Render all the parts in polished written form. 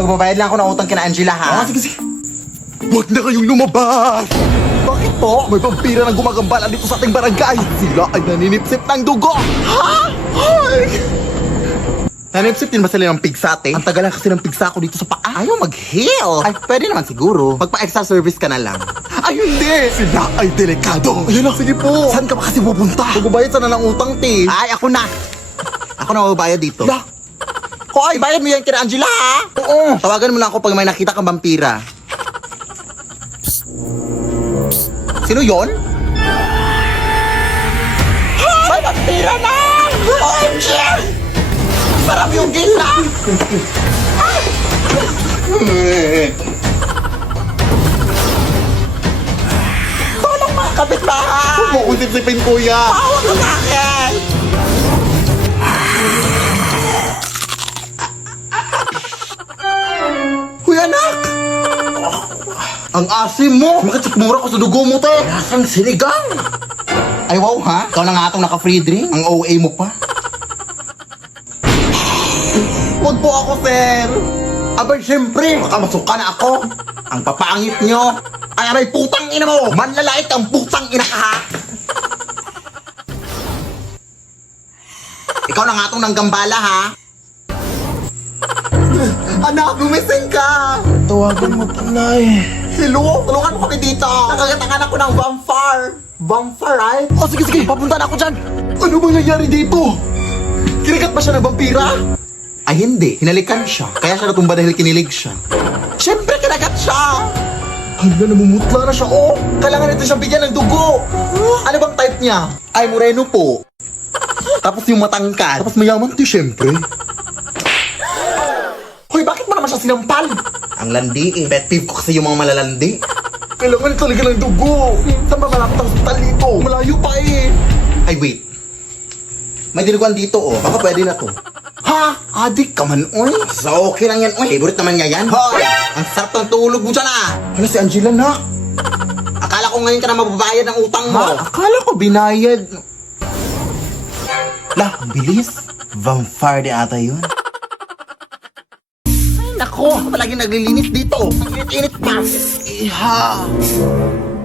magbabayad lang ako ng utang kina Angela, ha? Sige. Huwag na kayong lumabas! Bakit po? May vampira na gumagambala dito sa ating barangay. Sila ay naninipsip ng dugo. Ha? Ay! Nanipsip din ba sila ng pigsate? Ang tagal lang kasi ng pigsa ko dito sa paa. Ayaw mag-heal. Ay, pwede naman siguro. Magpa-extra service ka na lang. Ay, hindi! Sila ay delikado. Ayun na, sige po. Saan ka ba kasi pupunta? Magbabayad sana ng utang, te. Ay, ako na. Ako na magbabayad dito. La, Hoy, bayad mo yan kina Angela, ha? Oo. Tawagan mo lang ako pag may nakita kang vampira. Sino yon? May vampira na! OMG! Sarap yung gila! Tolong mga kapitbahay! huwag mo usip-sipin, kuya. Tawag ka sa akin! Huy, anak! Ang asim mo! Makatsikmura ko sa dugo mo, te! Lasang sinigang! Ay, wow, ha? Ikaw na nga itong naka-free drink? Ang OA mo pa? Huwag po ako, sir! Abay, siyempre! Baka masuka na ako! Ang papangit nyo! Ay, aray, putang ina mo! Manlalait ang putang ina ka, ha? Ikaw na nga itong nanggambala, ha? Anak, gumising ka! Tawagan mo, tunay. Hello? Tulungan mo kami dito! Nakagatangan ako ng vampire! Vampire, right? Oh, sige. Papunta na ako dyan. Ano bang nangyari dito? Kinagat ba siya ng vampira? Ay, hindi. Hinalikan siya. Kaya siya natumba dahil kinilig siya. Siyempre, kinagat siya! Hala, namumutla na siya, oh. Kailangan nito siyang bigyan ng dugo! Ano bang type niya? Ay, moreno po. Tapos yung matangkad. Tapos mayaman to, syempre. Hoy, bakit mo naman siya sinampal? Ang landi eh. Pet peeve ko kasi yung mga malalandi. Kailangan talaga ng dugo. Saan ba malapit ang hospital dito? Malayo pa eh. Ay, wait. May dinuguan dito, oh. Baka pwede na to. Ha? Adik ka man, oy. So, okay lang yan, oy. Favorite naman niya yan. Hoy! Ang sarap ng tulog mo dyan, ah. Hala, si Angela na. Akala ko ngayon ka na mababayad ng utang mo. Ha? Akala ko binayad. Lah, ang bilis. Vampire din ata yun. Ay, nako. Palagi naglilinis dito. Ang init-init pa. Iha.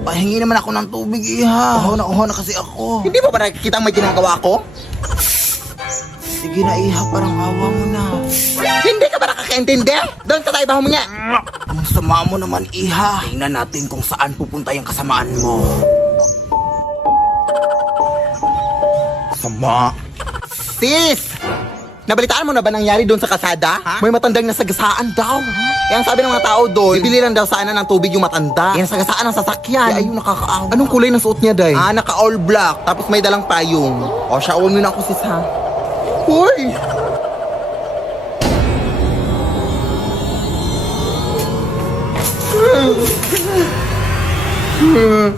Pahingi naman ako ng tubig, Iha. Uhaw na kasi ako. Hindi ba ba nakikita ang may ginagawa ko? Sige na, Iha. Parang awa mo na. Hindi ka ba nakakaintindi? Doon sa tayo mo niya. Ang sama mo naman, Iha. Tingnan natin kung saan pupunta yung kasamaan mo. Sama. Sis! Nabalitaan mo na ba nangyari doon sa kasada? Ha? May matandang nasagasaan daw. Kaya ang sabi ng mga tao doon, bibili lang daw sana ng tubig yung matanda. Kaya nasagasaan ng sasakyan. Ay, ayun, nakakaawa. Anong kulay ng suot niya, Day? Ah, naka all black. Tapos may dalang payong. O, shawl mo na ako, sis, ha? Hoy!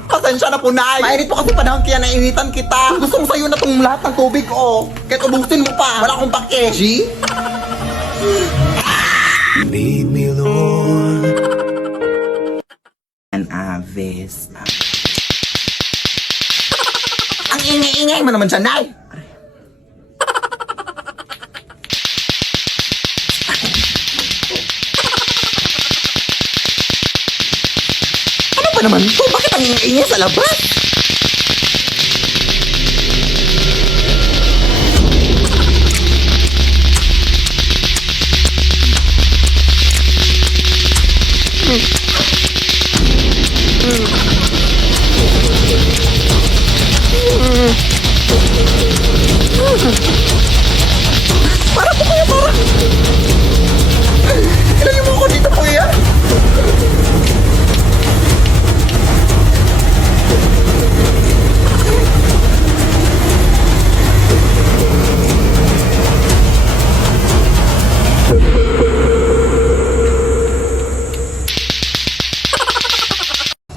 Pasensya na po, Nay. Mainit po kasi panahon kaya nainitan kita. Gusto mo sa'yo na tong lahat ng tubig, oh. Kahit ubusin mo pa. Wala akong pake. G? Leave me alone. An aves. Ang ingay-ingay mo naman dyan, Nay. Ano ba naman to? Bakit ang ingay sa labas? Para po kayo, para. Ilagay mo ako dito, kuya.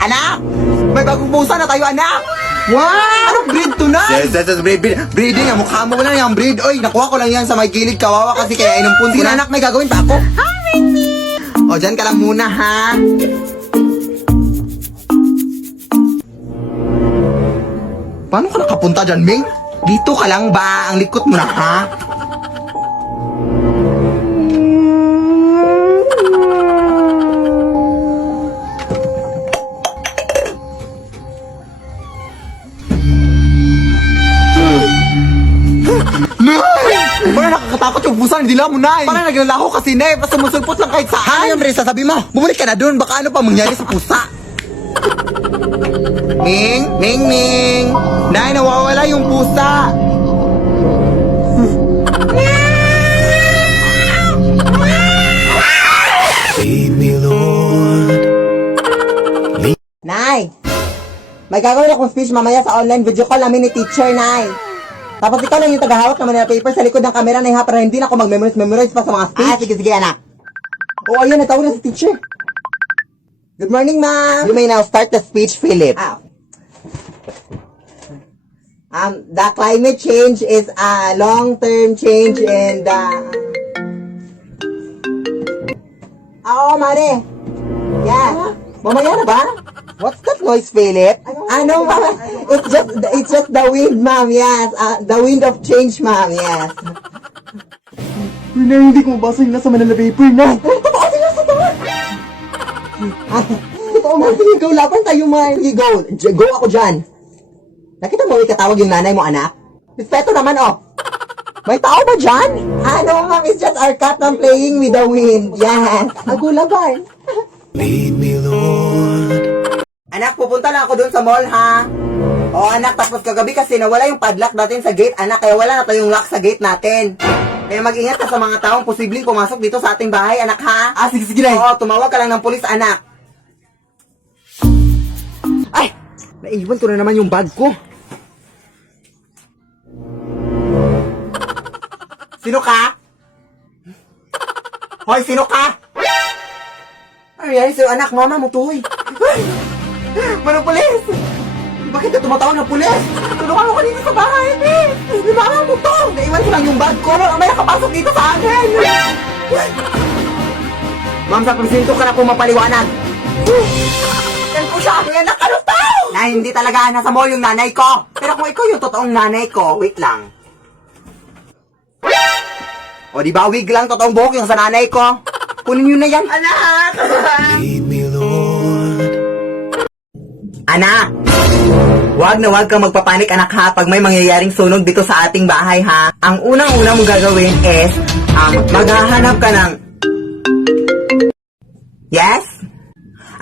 Anak! May bagong pusa na tayo, anak! Wow! Anong breed to na? Yes, breeding. Ang mukha mo lang yung breed. Oy, nakuha ko lang yan sa may gilid. Kawawa kasi kaya inumpun ko na. Anak, may gagawin pa ako? Hi, me! O, dyan ka lang muna, ha? Paano ka nakapunta dyan, Ming? Dito ka lang ba? Ang likot mo na, ha? dila mo, Nay. Parang naglalaho kasi, Nay. Basta musulpot lang kahit saan. Ano yung Brisa, sabi mo? Bumalik ka na dun. Baka ano pa mangyari sa pusa. Ming! Ming! Ming! Nay, nawawala yung pusa. Lead me, Lord. Nay! May gagawin akong speech mamaya sa online video call namin ni teacher, Nay. Tapos ikaw lang yung tagahawak ng Manila paper sa likod ng camera, Nay, ha? Para hindi na ako mag-memorize pa sa mga speech. Sige, sige, anak. Oo, ayun, natawag na si teacher. Good morning, ma'am. You may now start the speech, Philip. The climate change is a long-term change and Oo, Mare. Yeah. Mamaya na ba? What's that noise, Philip? Ano, ma'am? It's just the wind, ma'am. Yes. The wind of change, ma'am. Yes. Na hindi ko mabasa yung nasa Manila paper na. Totoo sila sa tawa. Totoo, ma'am. Sige, go. Laban tayo, ma'am. Sige, go. Go ako dyan. Nakita mo, ikatawag yung nanay mo, anak? Respeto naman, oh. May tao ba dyan? Ano, ma'am? It's just our cat na playing with the wind. Yes. Agulaban. Lead me, Lord. Anak, pupunta lang ako dun sa mall, ha? O, anak, tapos kagabi kasi nawala yung padlock natin sa gate, anak. Kaya wala na tayong lock sa gate natin. Kaya mag-ingat ka sa mga taong posibleng pumasok dito sa ating bahay, anak, ha? Sige, sige, Nay. Oo, tumawag ka lang ng pulis, anak. Ay! Naiwan ko na naman yung bag ko. Sino ka? Hoy, sino ka? Ano yan? Sa'yo, anak, mama mo to, hoy. Manong pulis! Bakit ka tumatawag ng pulis? Tulungan mo kanina sa bahay, eh! Di ba mo to? Naiwan ko lang yung bag ko. May nakapasok dito sa akin! Ma'am, sa presinto ka na kung mapaliwanag. Yan ko siya! May anak, ano to? Na hindi talaga nasa mall yung nanay ko. Pero kung ikaw yung totoong nanay ko, wait lang. O di ba, wig lang, totoong buhok yung sa nanay ko. Kunin nyo na yan, anak! Lead me, Lord. Anak! Wag na wag kang magpapanik, anak, ha, pag may mangyayaring sunog dito sa ating bahay, ha. Ang unang-una mong gagawin is, maghahanap ka ng... Yes?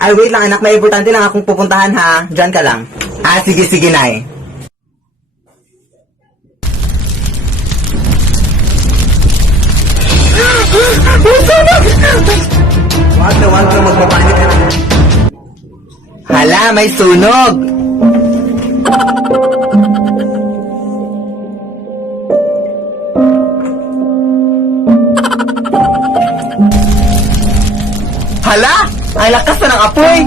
Ay, wait lang, anak, may importante lang akong pupuntahan, ha. Diyan ka lang. Sige, sige, Nay. Wag na wag kang magpapanik, anak. Hala, may sunog! Hala! Ay lakas na ng apoy!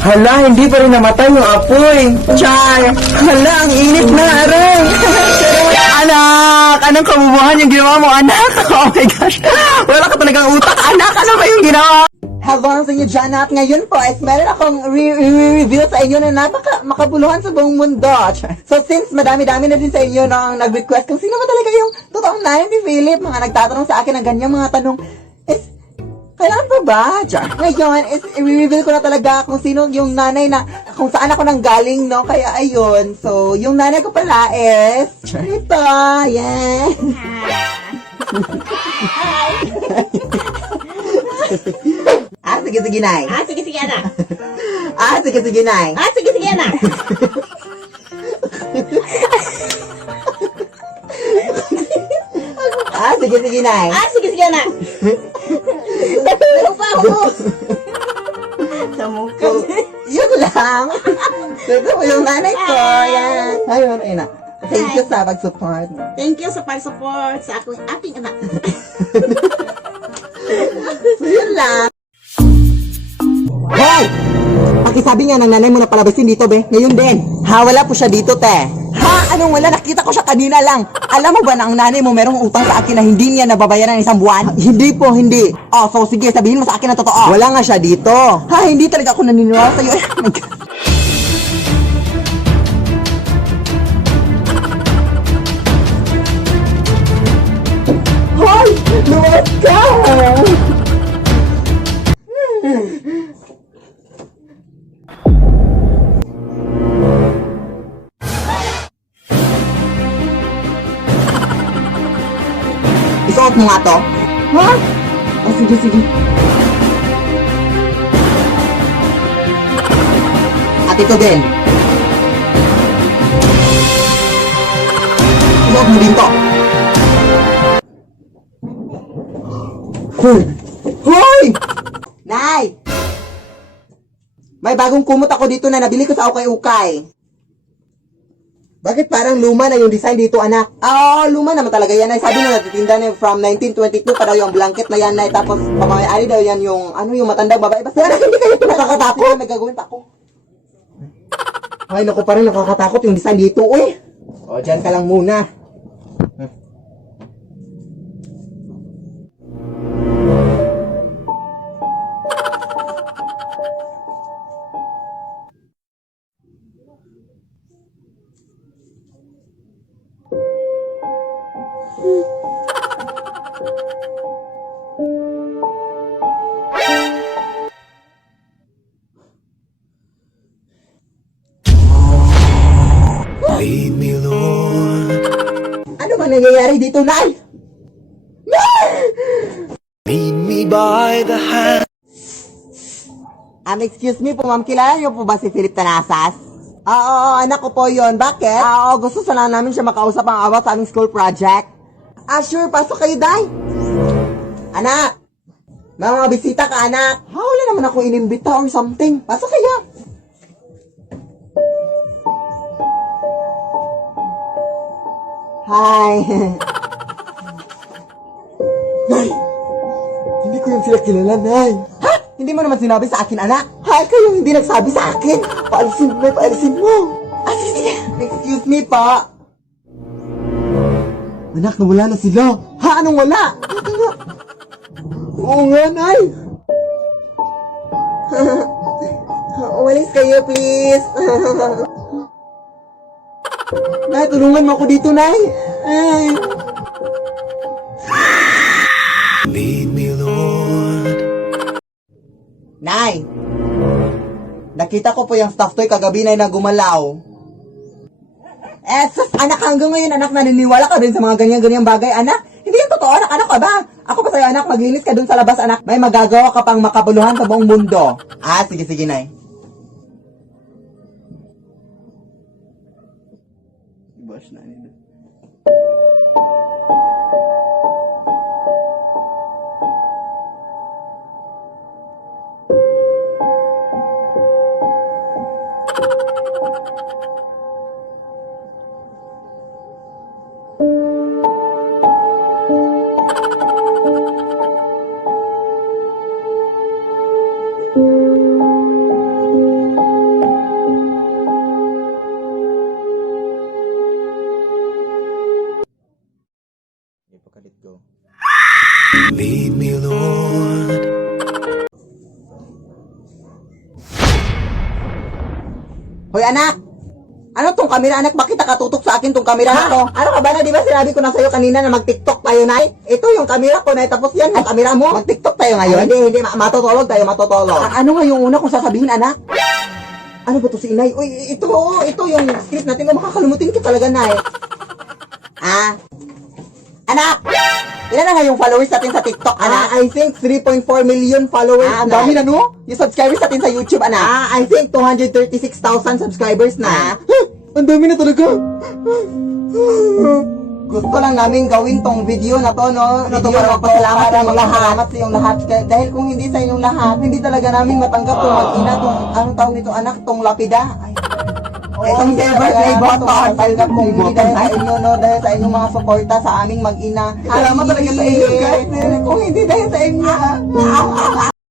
Hala, hindi pa rin namatay yung apoy! Char! Hala, ang init na, aray! Anak! Anong kabubuhan yung ginawa mo, anak? Oh my gosh! Wala ka talagang utak, anak! Ano ba yung ginawa? Hello sa inyo dyan at ngayon po is meron akong re-review sa inyo na makabuluhan sa buong mundo. So since madami-dami na din sa inyo nang nag-request kung sino ba talaga yung totoong nanay ni Philip, mga nagtatanong sa akin ng ganyang mga tanong, is kailangan pa ba? Ngayon is i-reveal ko na talaga kung sino yung nanay na, kung saan ako nang galing, no? Kaya ayun, so yung nanay ko pala is ito, yeah. Sige, sige, Nay. Sige, sige, anak. Sige, sige, Nay. Sige, sige, anak. Sige, sige, Nay. Sige, sige, anak. Pero pa ako. Sa mukha. Yun lang. Ito po yung nanay ko. Yan. Ayun, ayun na. Thank you sa pag-support. Thank you sa pag-support sa aking anak. So, yun lang. Hoy! Pakisabi nga ng nanay mo na palabasin dito, be. Ngayon din. Ha, wala po siya dito, te. Ha? Anong wala? Nakita ko siya kanina lang. Alam mo ba na ang nanay mo merong utang sa akin na hindi niya nababayaran ng isang buwan? Hindi po, hindi. So sige, sabihin mo sa akin na totoo. Wala nga siya dito. Ha, hindi talaga ako naniniwala sa'yo. Oh my God. Hoy! Luwas ka! Isuot mo nga to. Ha? Oh, sige, sige. At ito din. Isuot mo din to. Hoy! Nay! May bagong kumot ako dito na nabili ko sa ukay-ukay. Bakit parang luma na yung design dito, anak? Oo, luma naman talaga yan, Nay. Sabi na natitinda na from 1922 pa daw yung blanket na yan, Nay. Tapos, pamamay-ari daw yan yung, yung matandang babae. Basta, anak, hindi kayo nakakatakot. May gagawin pa ako. Ay, naku, parang nakakatakot yung design dito, uy. O, dyan ka lang muna. Lead me, Lord. Ano ba nangyayari dito, Nay? Lead me by the hand. Excuse me po, ma'am. Kilala niyo po ba si Philip Tanasas? Oo, anak ko po yun. Bakit? Oo, gusto sana namin siya makausap ang awat sa aming school project. Sure. Pasok kayo, Day. Anak! May mga bisita ka, anak. Wala naman ako inimbita or something. Pasok kayo. Hi. Nay! Hindi ko yung sila kilala, Nay. Ha? Hindi mo naman sinabi sa akin, anak. Hay, kayo hindi nagsabi sa akin. Paalisin mo, paalisin mo. Sige. Excuse me, pa. Anak, nawala na sila. Ha? Anong wala? Oo nga, Nay. Umalis kayo, please. Nay, tulungan mo ako dito, Nay. Ay. Lead me, Lord. Nay! Nakita ko po yung stuffed toy kagabi na gumalaw. Sus, anak, hanggang ngayon, anak, naniniwala ka din sa mga ganyan-ganyang bagay, anak? Hindi yung totoo, anak. Ano ka ba? Ako pa sa'yo, anak, maglinis ka dun sa labas, anak. May magagawa ka pang makabuluhan sa buong mundo. Sige, Nay. Bash na nila. Lead me, Lord. Hoy, anak! Ano tong kamera, anak? Bakit nakatutok sa akin tong kamera na to? Ano ka ba na? Di ba sinabi ko na sa'yo kanina na mag-tiktok tayo, Nay? Ito yung kamera ko, Nay. Tapos yan, yung kamera mo. Mag-tiktok tayo ngayon? Hindi. Matutulog tayo, matutulog. Ano nga yung una kong sasabihin, anak? Ano ba to si Inay? Uy, ito yung script natin. Makakalimutin ka talaga, Nay. Anak! Ilan na nga yung followers natin sa TikTok, anak? I think 3.4 million followers. Ang dami na, no? Yung subscribers natin sa YouTube, anak? I think 236,000 subscribers na. Ang dami na talaga. Gusto lang namin gawin tong video na to, no? Ito para magpasalamat sa mga salamat sa inyong lahat. Dahil kung hindi sa inyong lahat, hindi talaga namin matanggap tong mag-ina, tong, anong tawag nito, anak, tong lapida. Itong silver play button. Tanggap kong hindi dahil sa inyo, no? Dahil sa inyong mga suporta sa aming mag-ina. Salamat talaga sa inyo, guys. Kung hindi dahil sa inyo.